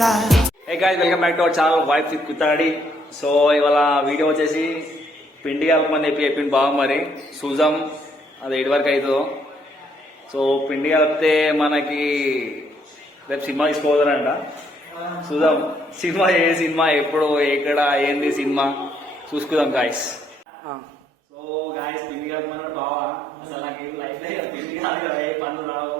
చేస్తా. Hey guys, welcome back to our channel wife with Kuthadi. So ఇవాళ video వచ్చేసి పిండి కలపమని చెప్పింది బాగా. మరి చూద్దాం అది ఎటు వరకు అవుతుందో. సో పిండి కలిపితే మనకి రేపు సినిమా తీసుకోవద్దంట. చూద్దాం సినిమా ఏ సినిమా ఎప్పుడు ఎక్కడ ఏంది సినిమా చూసుకుందాం గాయస్. సో గాయస్ పిండి కలపమన్నాడు బావా. అసలు నాకు ఏం లైఫ్ లేదు, పిండి కాదు కదా, ఏ పనులు రావు.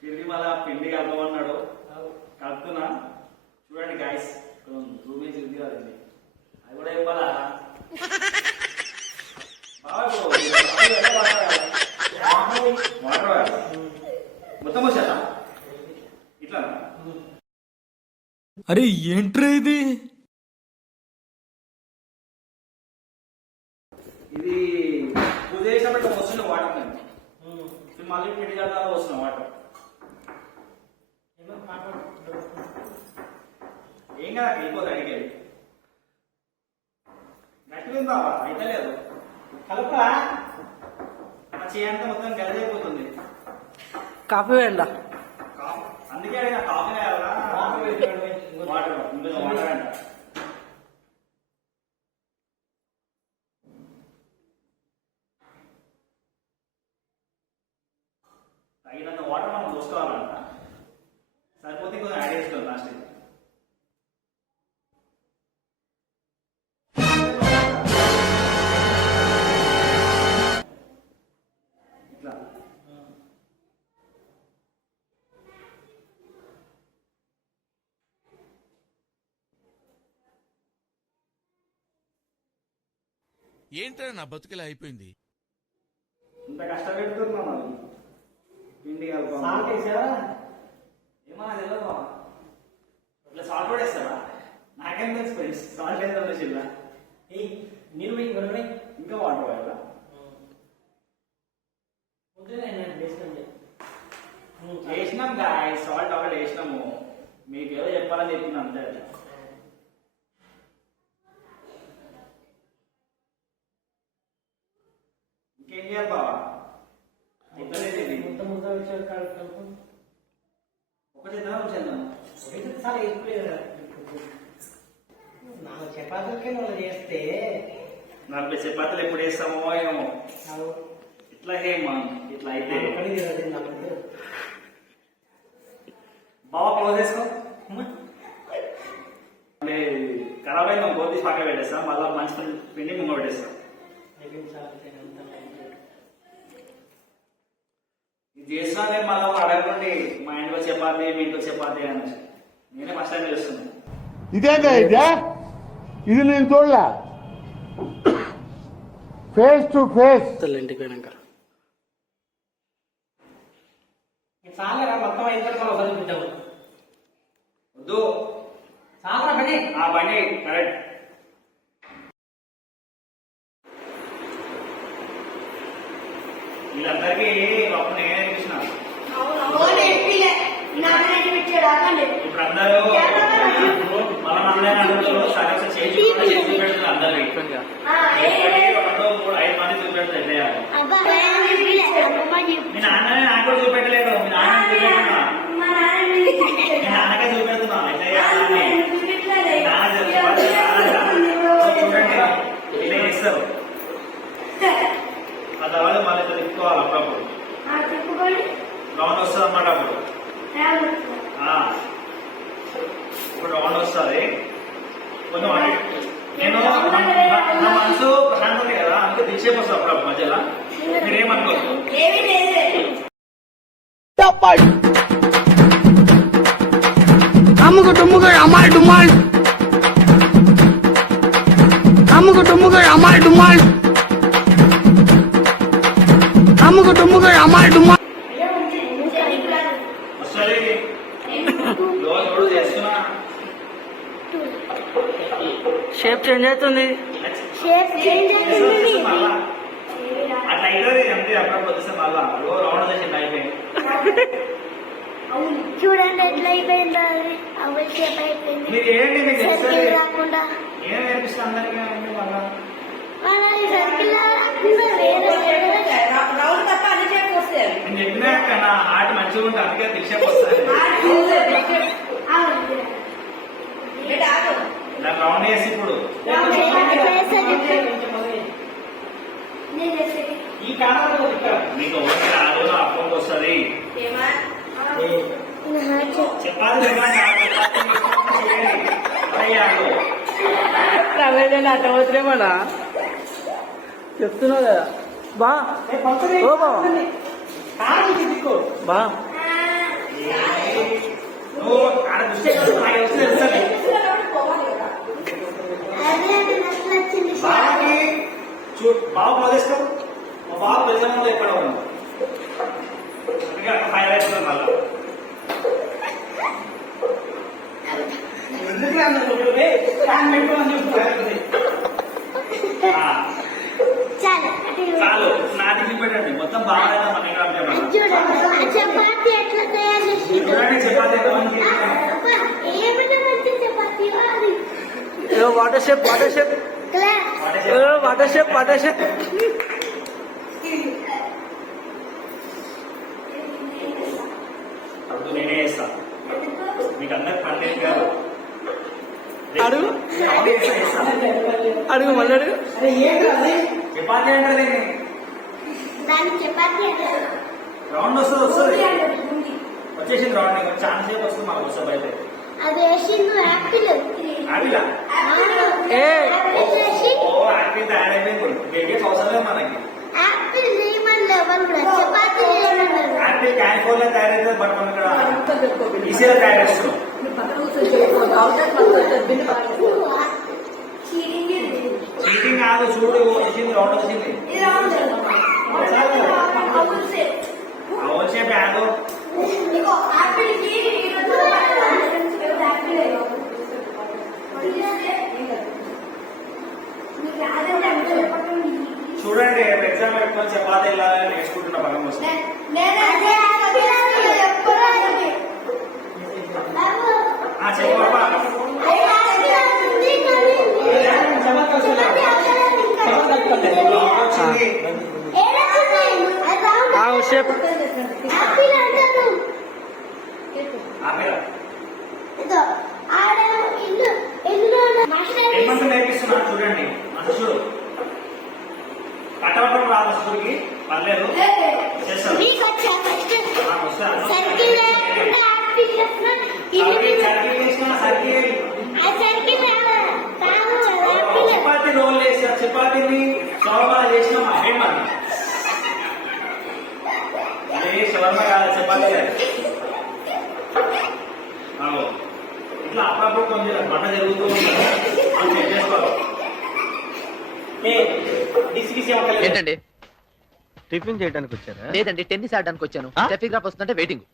తిరిగి మళ్ళీ పిండి కలపమన్నాడు, కలుపుతున్నా. చూడండి గాయస్, రూమీ చూసి కదండి, అది కూడా చెప్పాలా వాటర్ మొత్తం వచ్చారా ఇట్లా. అరే ఏంట్రా ఇది? ఇది పూజ చేసినప్పుడు వస్తున్న వాటర్, నేను మళ్ళీ పిండి కలపాలి వస్తున్న వాటర్. ఏం కదా వెళ్ళిపోతుంది అడిగేది. గట్టిగా బాబా అయితే లేదు, కలపా చేయంతా మొత్తం గలదైపోతుంది. కాఫీ వేయండి. అందుకే అడిగిన కాఫీ వాటర్ వాటర్ అంట. తగినంత వాటర్ మనం చూసుకోవాలంట, సరిపోతే కొంచెం యాడ్ చేసుకోవాలి లాస్ట్. ఏంట్రా నా బతుకులా అయిపోయింది. ఇంత కష్టపెడుతున్నా పిండి ఏమన్నా తెలియదు. ఇట్లా సాల్ట్ కూడా వేస్తారా? నాకేం తెలుసు ఫ్రెండ్స్, సాల్ట్ వేద్దాం చిల్లా. నీరు ఇంకా వాటర్ పోయాలా? వేసినాం గాయ, సాల్ట్ ఆల్రెడీ వేసినాము. మీకు ఏదో చెప్పాలని చెప్పింది అంతే. ఇంకేం చేయాలి బాబా? ఒక చేద్దాం చేద్దాం. చేస్తే 40 చపాతీలు ఎప్పుడు వేస్తామో ఏమో. ఇట్లా ఏమా ఇట్లా అయితే బాబా క్లోజ్ చేసుకో. ఖరాబ్ అయిందా గోధి పక్క పెట్టేస్తా, మళ్ళీ మంచి పిండి ముంగ పెట్టేస్తా. ఇది చేస్తున్నా నేను మళ్ళీ అడగండి మా ఇంట్లో చపాతి మీ ఇంట్లో చపాతి అని. నేనే ఫస్ట్ టైం చేస్తున్నాను. ఇదేంటా ఇదే? ఇది నేను చూడలే. ఫేస్ టు ఫేస్ ఇంటికి పోయినాక చాలా మొత్తం అయిన తర్వాత వదిలిపెట్టాము. వద్దు చాలా పని ఆ పని కరెక్ట్. వీళ్ళందరికీ అప్పుడు నేనే చూసిన. ఇప్పుడు అందరూ మన నమ్మలేదు సగం చేసి చూపెడుతున్నారు. అందరికి 2, 3, 5 మంది చూపెడుతుంది. మీ నాన్ననే నాకు కూడా చూపెట్టలేదు. మీ నాన్న చూపెడుతున్నా, మీ నాన్నకే చూపెడుతున్నా. చూడండి ఇలా ఇస్తారు. ఆ తర్వాత మళ్ళీ తిప్పుకోవాలి. అప్పుడప్పుడు రౌండ్ వస్తుంది అన్నమాట. అప్పుడు ఇప్పుడు రౌండ్ వస్తుంది కొంచెం. నేను నా మనసు ప్రశాంతం కదా, అందుకే దిక్షేపు వస్తుంది అప్పుడు మధ్యలో. మీరేమనుకోరు. అమ్ముకు టుమ్ముకు అమ్మాయి డుమ్మాల్, అమ్ముకు టుమ్ముకు అమ్మాయి డుమ్మాల్, అమ్ముకు టుమ్ముకు అమ్మాయి డుమ్మాల్. షేప్ చేంజ్ అవుతుంది. అట్లా అయితే అంతే. అప్పుడప్పుడు వస్తే మళ్ళా రౌండ్ చేసింది అయిపోయింది. చూడండి ఎట్లా అయిపోయిందో అది. అవుల్ షేప్ అయిపోయింది. మీరు ఏంటి మీకు సర్కిల్ రాకుండా ఏం నేర్పిస్తా అందరికీ మళ్ళా మనది సర్కిల్ రాకుండా వేరే రౌండ్ తప్ప అన్ని షేప్ వస్తాయి. నేను చెప్పినా నా హార్ట్ మంచిగా ఉంటుంది, అందుకే దిక్షేపు వస్తాను. రౌండ్ వేసి ఇప్పుడు నేను చేసేది ఈ కాలంలో ఇక్కడ మీకు ఒకటి ఆ రోజు అకౌంట్ వస్తుంది చెప్పాలి రమేష్ అట్ట పోతున్నామన్నా చెప్తున్నావు కదా బా ఓ బావా బా నువ్వు ఆడ చూస్తే నాకు వస్తే తెలుస్తుంది అదే అది నాకు నచ్చింది బాగా బాగా పోదేస్తాం మా బాగా పెద్దమంలో ఎక్కడ ఉంది అందుకే అక్కడ ఫైర్ అవుతుంది మళ్ళీ ఎందుకు అన్నారు ఫ్యాన్ పెట్టుకోమని చెప్తారు చాలు చాలు నాటికి పెట్టండి మొత్తం బాగా మన చూడండి చపాతి ఎట్లా తయారు చేసి చపాతీ ఏమైనా మంచి చపాతి అది water shape class water shape అప్పుడు నేనే చేస్తాను మీకు అందరికి పని కాదు అడుగు అడుగు మళ్ళీ అడుగు అరే ఏంటి అది చపాతీ అంటే దాని చపాతి అంటారు రౌండ్ వస్తుంది వచ్చేసింది రౌండ్ ఛాన్స్ సేపు వస్తుంది మనకు వస్తుంది బయట అది వేసింది యాపిల్ ఆవిలా ఏ వేసి ఓ యాపిల్ తయారైపోయింది బేబీకి అవసరం లేదు మనకి యాపిల్ చేయమని ఎవరు కూడా చపాతి చేయమన్నారు యాపిల్ క్యాన్ఫోర్లో తయారైతుంది బట్ మనం ఇక్కడ ఈజీగా తయారు చేస్తున్నాం చీటింగ్ కాదు చూడు వచ్చింది రౌండ్ వచ్చింది వచ్చే బ్యాగ్ చూడండి ఎగ్జామ్ పెట్టుకొని చపాతీ వెళ్ళాలని నేర్చుకుంటున్న పక్కన వస్తుంది చెప్పా షేప్ ఏమంటూ నేర్పిస్తున్నా చూడండి మనుషుడు కట్టవటం రాదు స్కూల్కి పర్లేదు చేస్తాను నాకు వస్తే సర్కిల్ వేసిన సర్కిల్ చపాతీ రోల్ వేసిన చపాతీని షవర్మా చేసినాం అదే మరి అదే షవర్మా కాదు చపాతీ ఇట్లా అప్పుడప్పుడు కొంచెం పంట జరుగుతూ ఉంటుంది చేసుకోవాలి ఏంటండి టిఫిన్ చేయడానికి వచ్చారా లేదండి టెన్నిస్ ఆడడానికి వచ్చాను ట్రాఫిక్ డ్రాప్ వస్తుందంటే వెయిటింగ్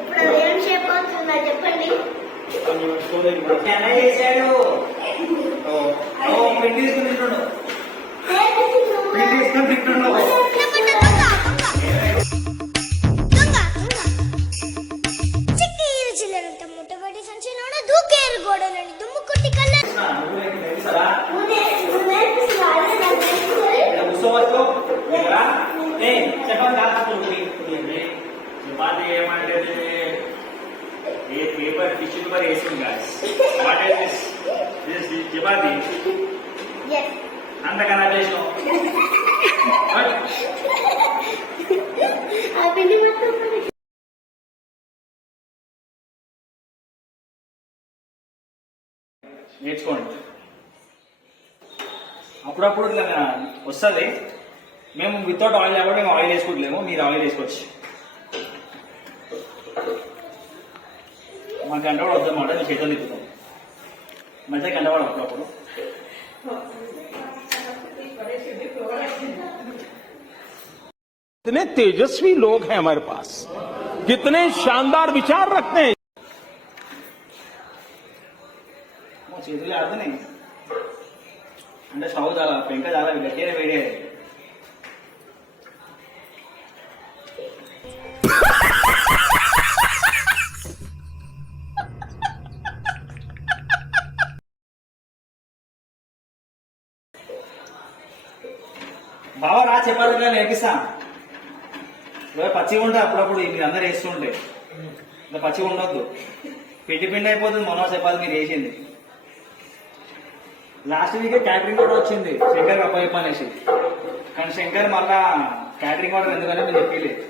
ఇప్పుడు ఏం షేప్ అవుతుందా చెప్పండి చేశాడు పిండి తీసుకుని తింటుండు పిండి తీసుకుని తింటుండు ముట్టబడి సంచలన దూకేరు గోడలని దుమ్ము కొట్టి కళ్ళ చపాతీ ఏమంటే పేపర్ టిష్యూ పేపర్ వేసింది వాట్ ఈస్ దిస్ చపాతీ అంత ఖరాబ్ చేసినాం నేర్చుకోండి అప్పుడప్పుడు ఇట్లా వస్తుంది మేము వితౌట్ ఆయిల్ కాబట్టి మేము ఆయిల్ వేసుకోవట్లేము మీరు ఆయిల్ వేసుకోవచ్చు మాకు గంట కూడా వద్దన్నమాట మేము చేతులు తిప్పుతాం మధ్య గంట కూడా అప్పుడప్పుడు कितने तेजस्वी लोग हैं हमारे पास कितने शानदार विचार रखते हैं మా చేతులు ఆడుతున్నాయి అంటే స్టవ్ చాలా పెంక చాలా గట్టిగా వేడి బావ రా చెప్పాలి నేర్పిస్తా ఇవాళ పచ్చిగా ఉంటాయి అప్పుడప్పుడు మీరు అందరు వేస్తుంటే ఇంకా పచ్చిగా ఉండొద్దు. పిండి అయిపోతుంది మొన్న చపాతి మీరు వేసింది. లాస్ట్ వీకే క్యాటరింగ్ కూడా వచ్చింది శంకర్ అప్పయ్యప్ప అనేసి, కానీ శంకర్ మళ్ళా క్యాటరింగ్ ఆర్డర్ ఎందుకంటే మీరు చెప్పలేదు.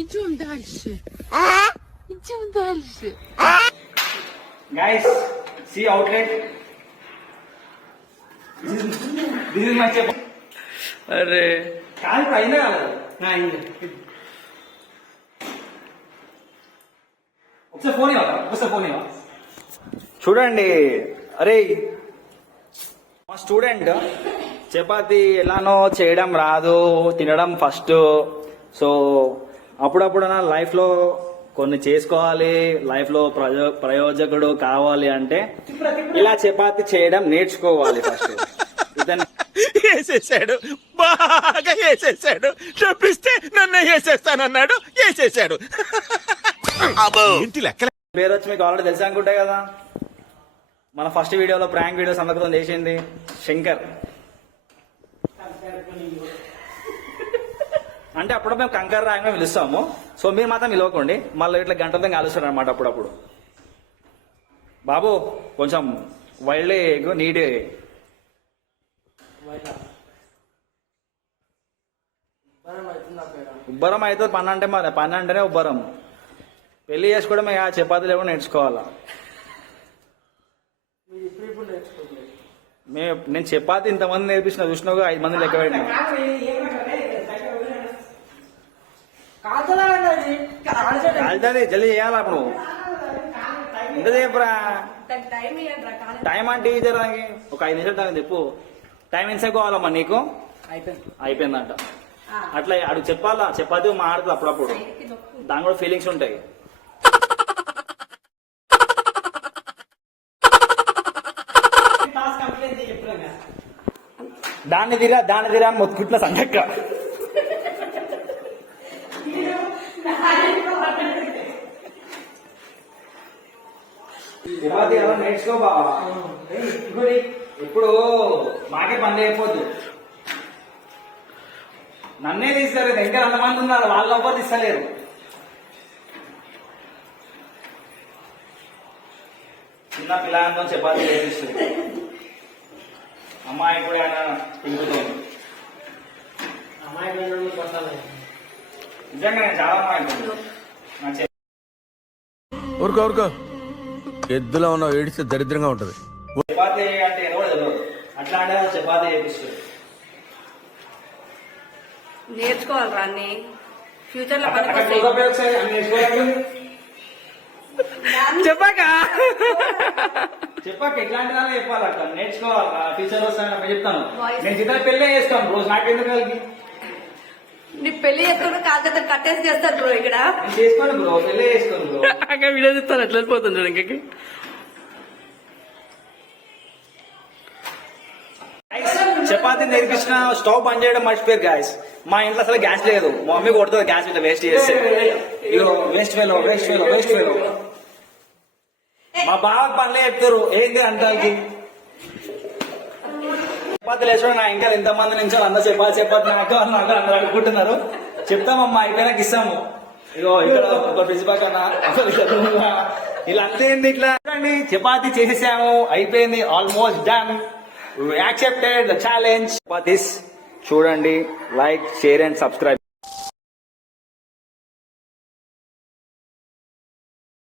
Идем дальше. Идем дальше. Guys see outlet, this is my chapati. అరే కాదు ఇప్పుడు అయిందా కాదు? ఒకసారి ఫోన్ ఇవ్వ. చూడండి, అరే మా స్టూడెంట్ చపాతి ఎలానో చేయడం రాదు, తినడం ఫస్ట్. సో అప్పుడప్పుడు నా లైఫ్లో కొన్ని చేసుకోవాలి, లైఫ్లో ప్రయోజకుడు కావాలి అంటే ఇలా చపాతి చేయడం నేర్చుకోవాలి ఫస్ట్. ఇతను వేసేసాడు, బాగా వేసేసాడు. చూపిస్తే నన్ను వేసేస్తానన్నాడు, వేసేసాడు. ఇంటి లెక్కల పేరు వచ్చి మీకు ఆల్రెడీ తెలుసు అనుకుంటే కదా, మన ఫస్ట్ వీడియోలో ప్రాంక్ వీడియోస్ అందరితో చేసింది శంకర్. అంటే అప్పుడు మేము కంకర్ రాయంగా పిలుస్తాము, సో మీరు మాత్రం పిలవకండి. మళ్ళీ ఇట్లా గంటలతో కాలుస్తాడు అనమాట అప్పుడప్పుడు. బాబు కొంచెం వైల్డ్ ఎగ్ నీట్ ఉబ్బరం అవుతుంది. పని అంటే మరి పని అంటేనే ఉబ్బరం. పెళ్లి చేసుకోవడం ఇక చపాతీలు ఏమో నేర్చుకోవాలా. నేను చపాతి ఇంతమంది నేర్పించిన చూసినావు, 5 మంది లెక్క పెట్టినా. కాలుతుంది, జల్దీ చేయాలా అప్పుడు. ఎంతసేపురా టైం అంటే జరగడానికి ఒక 5 నిమిషాలు దాకా చెప్పు. టైం ఎంతసేపు కావాలమ్మా నీకు? అయిపోయిందంట. అట్లా అడు చెప్పాలా, చపాతి మాడుతుంది అప్పుడప్పుడు, దాని కూడా ఫీలింగ్స్ ఉంటాయి. దాన్ని తీరా అని మొత్తుకుంటున్నా సంగక్క. చపాతి ఎలా నేర్చుకో బావా. ఇప్పుడు మాకే పని అయిపోద్దు. నన్నే తీస్తారు, ఇంకా 100 మంది ఉన్నారు, వాళ్ళు ఎవ్వరు తీస్తలేరు. చిన్న పిల్లలతో చపాతీ చేపిస్తుంది, అమ్మాయి కూడా ఆయన తింగుతుంది. నిజంగా నేను చాలా అమ్మాయి. ఊరుకో ఎద్దులో ఉన్న ఏడిస్తే దరిద్రంగా ఉంటది. చపాతీ అంటే ఏదో కూడా తెలియదు, అట్లా అంటే చపాతీ చేపిస్తుంది. నేర్చుకోవాలరా అన్ని ఫ్యూచర్ లో చెప్పాక చెప్పాక ఎట్లాంటి దాన్ని చెప్పాలి, అట్లా నేర్చుకోవాలి. టీచర్ వస్తాను చెప్తాను, నేను చిత్ర పెళ్ళే చేస్తాను రోజు, నాకెందుకు కలిగి. నీ పెళ్లి చేసుకుంటే కాకపోతే కట్టేసి చేస్తారు బ్రో ఇక్కడ. నేను చేసుకోను బ్రో, పెళ్ళే చేసుకోను బ్రో. అక్కడ వీడియో చెప్తాను ఎట్లా వెళ్ళిపోతుంది చూడండి. ఇంకకి చపాతీ నేర్పించిన స్టవ్ బంద్ చేయడం మర్చిపోయారు గాయస్. మా ఇంట్లో అసలు గ్యాస్ లేదు, మా మమ్మీ కొడుతుంది గ్యాస్ ఇట్లా వేస్ట్ చేస్తే. Waste fellow. మా బావ పనులే చెప్తారు, ఏంటి అంటానికి చపాతీలు వేసుకోవడం. నా ఇంకా ఎంతమంది నుంచి అందరూ చపాతి నాకు అందరూ అనుకుంటున్నారు. చెప్తామమ్మా, అయిపోయినాక ఇస్తాము. ఇగో ఇక్కడ ఒక ఫ్రిడ్జ్ పక్కన ఇలా అంతేంది, ఇట్లా చపాతీ చేసేసాము, అయిపోయింది, almost done. We accepted the challenge. Chapatis, చూడండి, లైక్, షేర్ అండ్ సబ్స్క్రైబ్.